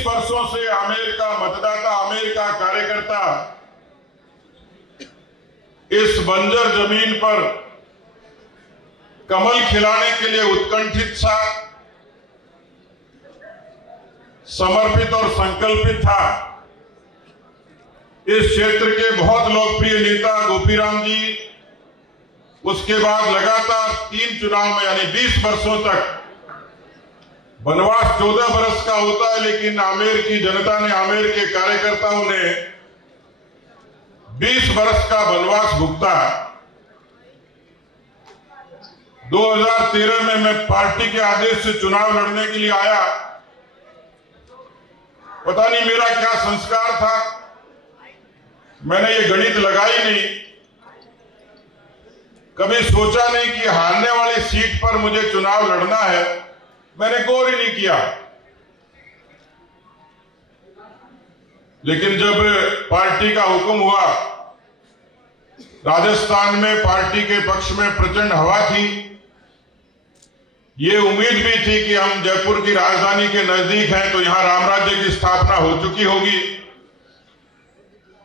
20 वर्षों से आमेर का मतदाता, आमेर का कार्यकर्ता इस बंजर जमीन पर कमल खिलाने के लिए उत्कंठित था, समर्पित और संकल्पित था। इस क्षेत्र के बहुत लोकप्रिय नेता गोपीराम जी उसके बाद लगातार 3 चुनाव में यानी 20 वर्षों तक, वनवास 14 वर्ष का होता है लेकिन आमेर की जनता ने, आमेर के कार्यकर्ताओं ने 20 वर्ष का वनवास भुगता। 2013 में मैं पार्टी के आदेश से चुनाव लड़ने के लिए आया। पता नहीं मेरा क्या संस्कार था, मैंने ये गणित लगाई नहीं, कभी सोचा नहीं कि हारने वाली सीट पर मुझे चुनाव लड़ना है, मैंने गौर ही नहीं किया। लेकिन जब पार्टी का हुक्म हुआ, राजस्थान में पार्टी के पक्ष में प्रचंड हवा थी, ये उम्मीद भी थी कि हम जयपुर की राजधानी के नजदीक हैं तो यहां राम राज्य की स्थापना हो चुकी होगी,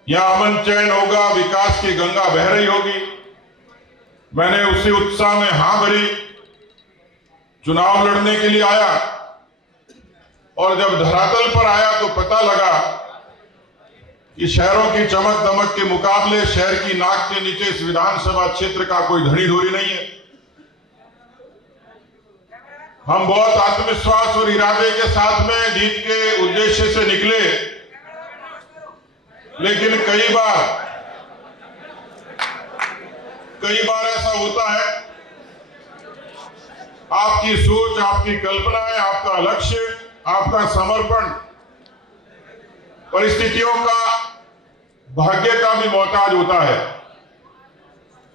यहां अमन चैन होगा, विकास की गंगा बह रही होगी। मैंने उसी उत्साह में हां भरी, चुनाव लड़ने के लिए आया और जब धरातल पर आया तो पता लगा कि शहरों की चमक दमक के मुकाबले शहर की नाक के नीचे इस विधानसभा क्षेत्र का कोई धनी धोरी नहीं है। हम बहुत आत्मविश्वास और इरादे के साथ में जीत के उद्देश्य से निकले, लेकिन कई बार ऐसा होता है, आपकी सोच, आपकी कल्पनाएं, आपका लक्ष्य, आपका समर्पण परिस्थितियों का, भाग्य का भी मोहताज होता है।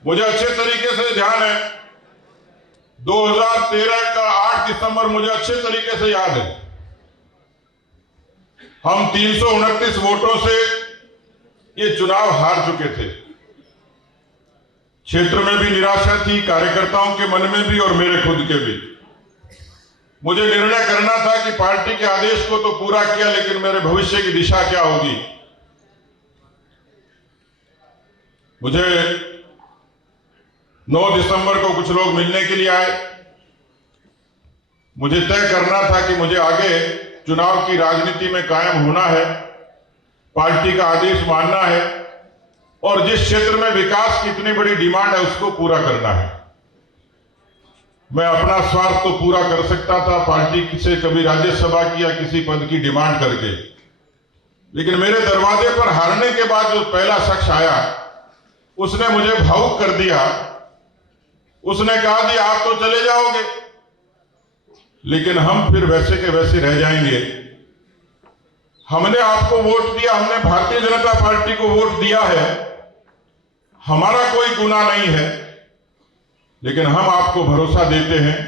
मुझे अच्छे तरीके से ध्यान है, 2013 का 8 दिसंबर मुझे अच्छे तरीके से याद है। हम 329 वोटों से ये चुनाव हार चुके थे। क्षेत्र में भी निराशा थी, कार्यकर्ताओं के मन में भी और मेरे खुद के भी। मुझे निर्णय करना था कि पार्टी के आदेश को तो पूरा किया, लेकिन मेरे भविष्य की दिशा क्या होगी। मुझे 9 दिसंबर को कुछ लोग मिलने के लिए आए। मुझे तय करना था कि मुझे आगे चुनाव की राजनीति में कायम होना है, पार्टी का आदेश मानना है और जिस क्षेत्र में विकास की इतनी बड़ी डिमांड है उसको पूरा करना है। मैं अपना स्वार्थ तो पूरा कर सकता था पार्टी से कभी राज्यसभा की या किसी पद की डिमांड करके, लेकिन मेरे दरवाजे पर हारने के बाद जो पहला शख्स आया उसने मुझे भावुक कर दिया। उसने कहा कि आप तो चले जाओगे लेकिन हम फिर वैसे के वैसे रह जाएंगे। हमने आपको वोट दिया, हमने भारतीय जनता पार्टी को वोट दिया है, हमारा कोई गुनाह नहीं है, लेकिन हम आपको भरोसा देते हैं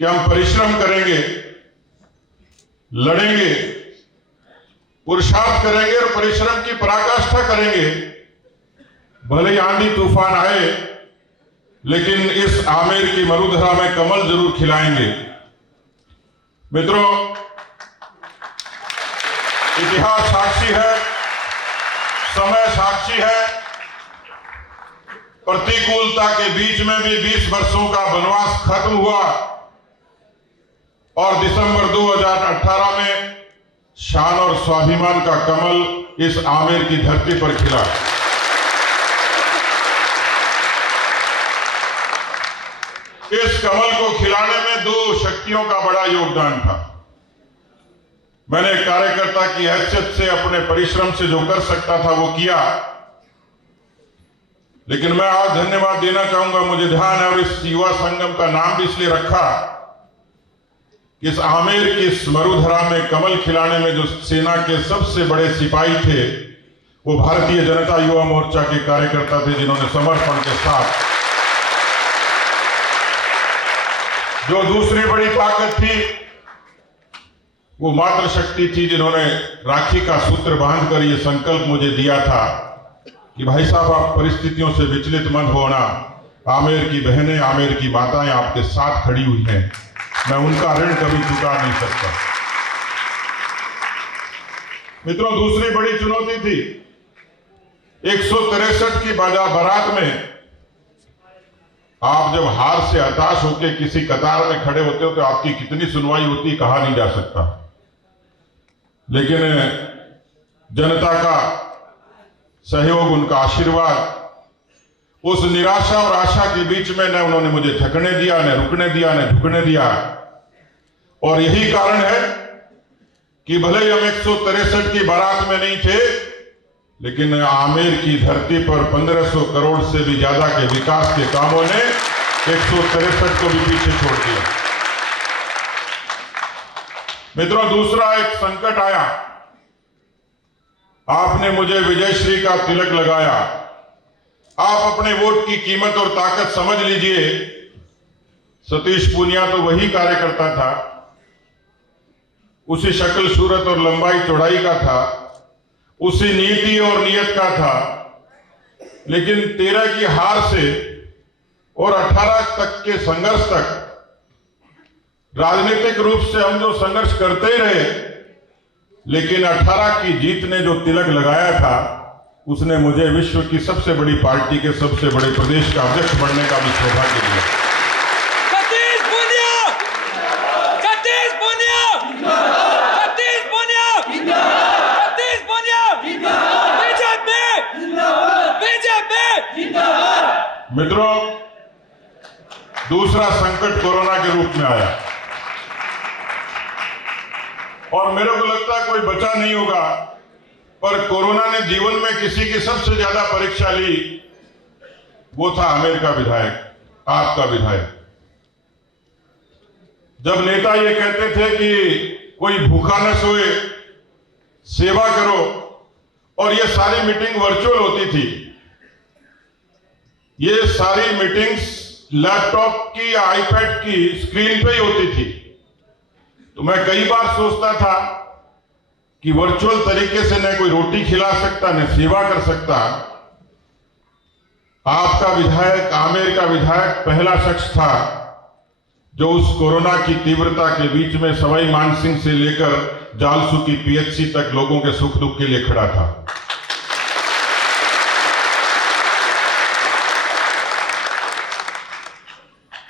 कि हम परिश्रम करेंगे, लड़ेंगे, पुरुषार्थ करेंगे और परिश्रम की पराकाष्ठा करेंगे। भले ही आंधी तूफान आए लेकिन इस आमेर की मरुधरा में कमल जरूर खिलाएंगे। मित्रों, इतिहास साक्षी है, समय साक्षी है, प्रतिकूलता के बीच में भी 20 वर्षों का वनवास खत्म हुआ और दिसंबर 2018 में शान और स्वाभिमान का कमल इस आमेर की धरती पर खिला। इस कमल को खिलाने में 2 शक्तियों का बड़ा योगदान था। मैंने कार्यकर्ता की हैसियत से अपने परिश्रम से जो कर सकता था वो किया, लेकिन मैं आज धन्यवाद देना चाहूंगा। मुझे ध्यान है और इस युवा संगम का नाम भी इसलिए रखा कि इस आमेर की इस मरुधरा में कमल खिलाने में जो सेना के सबसे बड़े सिपाही थे वो भारतीय जनता युवा मोर्चा के कार्यकर्ता थे, जिन्होंने समर्पण के साथ, जो दूसरी बड़ी ताकत थी वो मातृशक्ति थी, जिन्होंने राखी का सूत्र बांधकर ये संकल्प मुझे दिया था कि भाई साहब आप परिस्थितियों से विचलित मत होना, आमेर की बहनें, आमेर की माताएं आपके साथ खड़ी हुई हैं, मैं उनका ऋण कभी चुका नहीं सकता। मित्रों, दूसरी बड़ी चुनौती थी 163 की बारात में आप जब हार से हताश होकर किसी कतार में खड़े होते हो तो आपकी कितनी सुनवाई होती कहा नहीं जा सकता। लेकिन जनता का सहयोग, उनका आशीर्वाद, उस निराशा और आशा के बीच में न उन्होंने मुझे थकने दिया, न रुकने दिया, न झुकने दिया। और यही कारण है कि भले ही हम 163 की बारात में नहीं थे, लेकिन आमेर की धरती पर 1500 करोड़ से भी ज्यादा के विकास के कामों ने 163 को भी पीछे छोड़ दिया। मित्रों, दूसरा एक संकट आया। आपने मुझे विजयश्री का तिलक लगाया। आप अपने वोट की कीमत और ताकत समझ लीजिए। सतीश पूनिया तो वही कार्यकर्ता था, उसी शक्ल सूरत और लंबाई चौड़ाई का था, उसी नीति और नियत का था। लेकिन 13 की हार से और 18 तक के संघर्ष तक राजनीतिक रूप से हम जो संघर्ष करते ही रहे, लेकिन 18 की जीत ने जो तिलक लगाया था, उसने मुझे विश्व की सबसे बड़ी पार्टी के सबसे बड़े प्रदेश का अध्यक्ष बनने का भी सौभाग्य दिया। सतीश पूनिया! सतीश पूनिया! सतीश पूनिया! सतीश पूनिया! बीजेपी! बीजेपी! मित्रों, दूसरा संकट कोरोना के रूप में आया और मेरे को लगता है कोई बचा नहीं होगा, पर कोरोना ने जीवन में किसी की सबसे ज्यादा परीक्षा ली, वो था आमेर का विधायक, आपका विधायक। जब नेता ये कहते थे कि कोई भूखा न सोए, सेवा करो, और ये सारी मीटिंग वर्चुअल होती थी। ये सारी मीटिंग्स लैपटॉप की या आईपैड की स्क्रीन पे ही होती थी। तो मैं कई बार सोचता था कि वर्चुअल तरीके से न कोई रोटी खिला सकता, न सेवा कर सकता। आपका विधायक, आमेर का विधायक पहला शख्स था जो उस कोरोना की तीव्रता के बीच में सवाई मानसिंह से लेकर जालसू की पीएचसी तक लोगों के सुख दुख के लिए खड़ा था।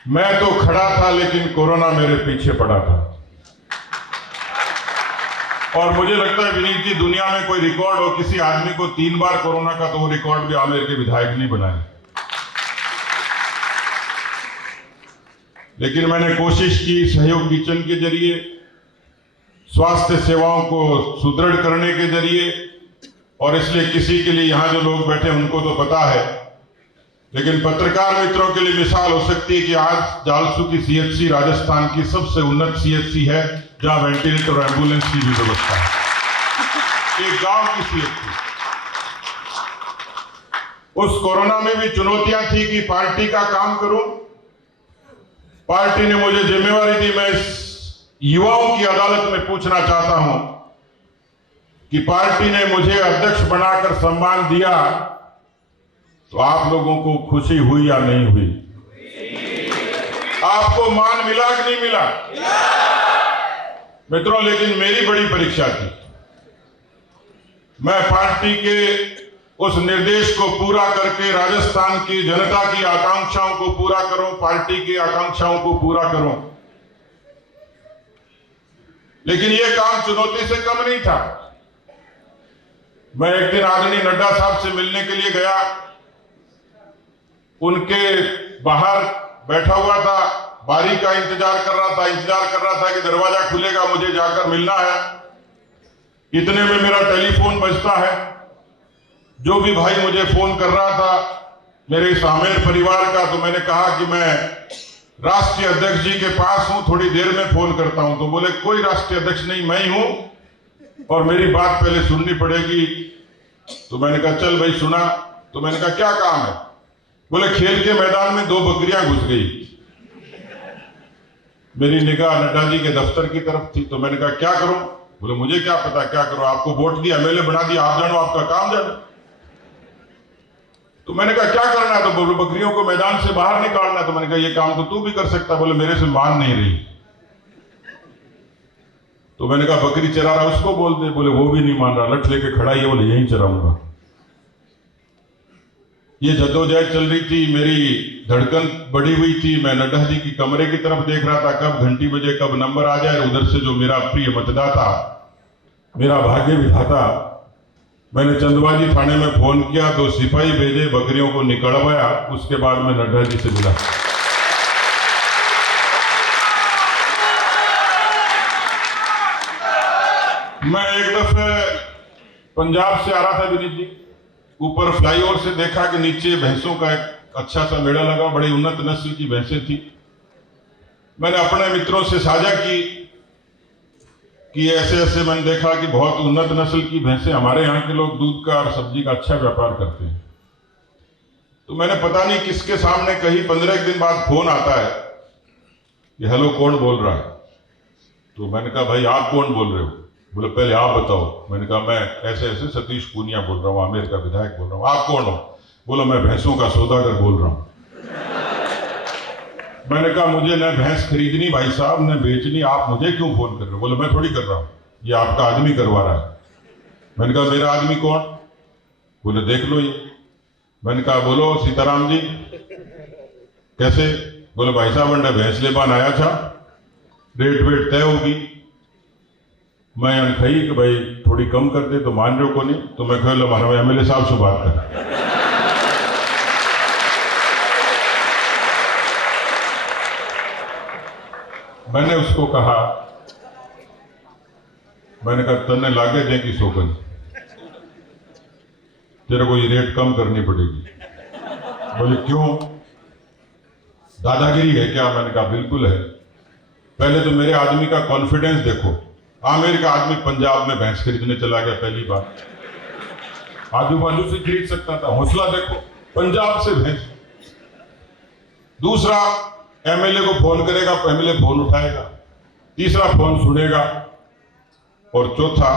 मैं तो खड़ा था, लेकिन कोरोना मेरे पीछे पड़ा था। और मुझे लगता है विनीत जी, दुनिया में कोई रिकॉर्ड हो किसी आदमी को 3 बार कोरोना का, तो वो रिकॉर्ड भी आमेर के विधायक नहीं बनाए। लेकिन मैंने कोशिश की सहयोग किचन के जरिए, स्वास्थ्य सेवाओं को सुदृढ़ करने के जरिए, और इसलिए किसी के लिए यहां जो लोग बैठे उनको तो पता है, लेकिन पत्रकार मित्रों के लिए मिसाल हो सकती है कि आज जालसू की सीएचसी राजस्थान की सबसे उन्नत सीएचसी है, जहां वेंटिलेटर और एम्बुलेंस की भी व्यवस्था है। एक गांव की सीएचसी। उस कोरोना में भी चुनौतियां थी कि पार्टी का काम करूं। पार्टी ने मुझे जिम्मेवारी दी। मैं इस युवाओं की अदालत में पूछना चाहता हूं कि पार्टी ने मुझे अध्यक्ष बनाकर सम्मान दिया, तो आप लोगों को खुशी हुई या नहीं हुई? आपको मान मिला कि नहीं मिला? मित्रों, लेकिन मेरी बड़ी परीक्षा थी। मैं पार्टी के उस निर्देश को पूरा करके राजस्थान की जनता की आकांक्षाओं को पूरा करूं, पार्टी की आकांक्षाओं को पूरा करूं। लेकिन यह काम चुनौती से कम नहीं था। मैं एक दिन आदरणीय नड्डा साहब से मिलने के लिए गया। उनके बाहर बैठा हुआ था, बारी का इंतजार कर रहा था कि दरवाजा खुलेगा, मुझे जाकर मिलना है। इतने में मेरा टेलीफोन बजता है। जो भी भाई मुझे फोन कर रहा था मेरे इस आमेर परिवार का, तो मैंने कहा कि मैं राष्ट्रीय अध्यक्ष जी के पास हूं, थोड़ी देर में फोन करता हूं। तो बोले कोई राष्ट्रीय अध्यक्ष नहीं, मैं ही हूं और मेरी बात पहले सुननी पड़ेगी। तो मैंने कहा चल भाई सुना। तो मैंने कहा क्या काम है? बोले खेल के मैदान में 2 बकरियां घुस गई। मेरी निगाह नड्डा जी के दफ्तर की तरफ थी। तो मैंने कहा क्या करूं? बोले मुझे क्या पता क्या करो, आपको वोट दिया, एमएलए बना दिया, आप जानो, आपका काम जानो। तो मैंने कहा क्या करना है? तो बोले बकरियों को मैदान से बाहर निकालना है। तो मैंने कहा ये काम तो तू भी कर सकता। बोले मेरे से मान नहीं रही। तो मैंने कहा बकरी चरा रहा उसको बोल दे। बोले वो भी नहीं मान रहा, लठ लेके खड़ा ही है, बोले यहीं चराऊंगा। ये जद्दोजहद चल रही थी, मेरी धड़कन बढ़ी हुई थी। मैं नड्डा जी की कमरे की तरफ देख रहा था, कब घंटी बजे, कब नंबर आ जाए। उधर से जो मेरा प्रिय मतदाता, मेरा भाग्य विधाता, मैंने चंदवाजी थाने में फोन किया, 2 सिपाही भेजे, बकरियों को निकलवाया। उसके बाद मैं नड्डा जी से मिला। मैं एक दफे पंजाब से आ रहा था विनीत जी, ऊपर फ्लाईओवर से देखा कि नीचे भैंसों का एक अच्छा सा मेला लगा, बड़ी उन्नत नस्ल की भैंसें थी। मैंने अपने मित्रों से साझा की कि ऐसे ऐसे मैंने देखा कि बहुत उन्नत नस्ल की भैंसें, हमारे यहाँ के लोग दूध का और सब्जी का अच्छा व्यापार करते हैं। तो मैंने पता नहीं किसके सामने कहीं 15 दिन बाद फोन आता है कि हेलो कौन बोल रहा है। तो मैंने कहा भाई आप कौन बोल रहे हो? बोले पहले आप बताओ। मैंने कहा मैं ऐसे ऐसे सतीश पूनिया बोल रहा हूँ, आमेर का विधायक बोल रहा हूँ। आप कौन हो? बोला मैं भैंसों का सौदागर बोल रहा हूँ। मैंने कहा मुझे न भैंस खरीदनी भाई साहब, न बेचनी, आप मुझे क्यों फोन कर रहे हो? बोले मैं थोड़ी कर रहा हूँ, ये आपका आदमी करवा रहा है। मैंने कहा मेरा आदमी कौन? बोले देख लो ये। मैंने कहा बोलो सीताराम जी। कैसे? बोले भाई साहब अंडा भैंस लेबान आया था, रेट वेट तय होगी। मैं अनखई कि भाई थोड़ी कम कर दे, तो मान रहे हो को नहीं? तो मैं कह लो हमारा MLA साहब से बात कर। मैंने उसको कहा, मैंने कहा तन्ने लागे दे की सोगन, तेरे को ये रेट कम करनी पड़ेगी। बोले क्यों, दादागिरी है क्या? मैंने कहा बिल्कुल है। पहले तो मेरे आदमी का कॉन्फिडेंस देखो। आमेर का आदमी पंजाब में भैंस खरीदने चला गया, पहली बार। आजू बाजू से खरीद सकता था, हौसला देखो, पंजाब से भैंस। दूसरा, MLA को फोन करेगा, MLA फोन उठाएगा। तीसरा, फोन सुनेगा। और चौथा,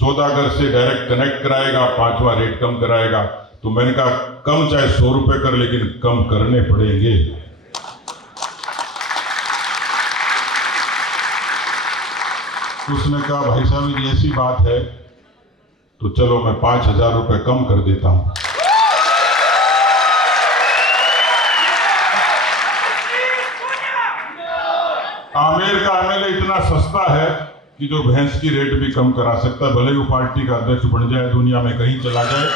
सौदागर से डायरेक्ट कनेक्ट कराएगा। 5वां रेट कम कराएगा। तो मैंने कहा कम चाहे 100 रुपए कर, लेकिन कम करने पड़ेंगे। उसने कहा भाई साहब ये ऐसी बात है तो चलो मैं 5000 रुपए कम कर देता हूं। आमेर का MLA इतना सस्ता है कि जो भैंस की रेट भी कम करा सकता है, भले ही वो पार्टी का अध्यक्ष बन जाए, दुनिया में कहीं चला जाए।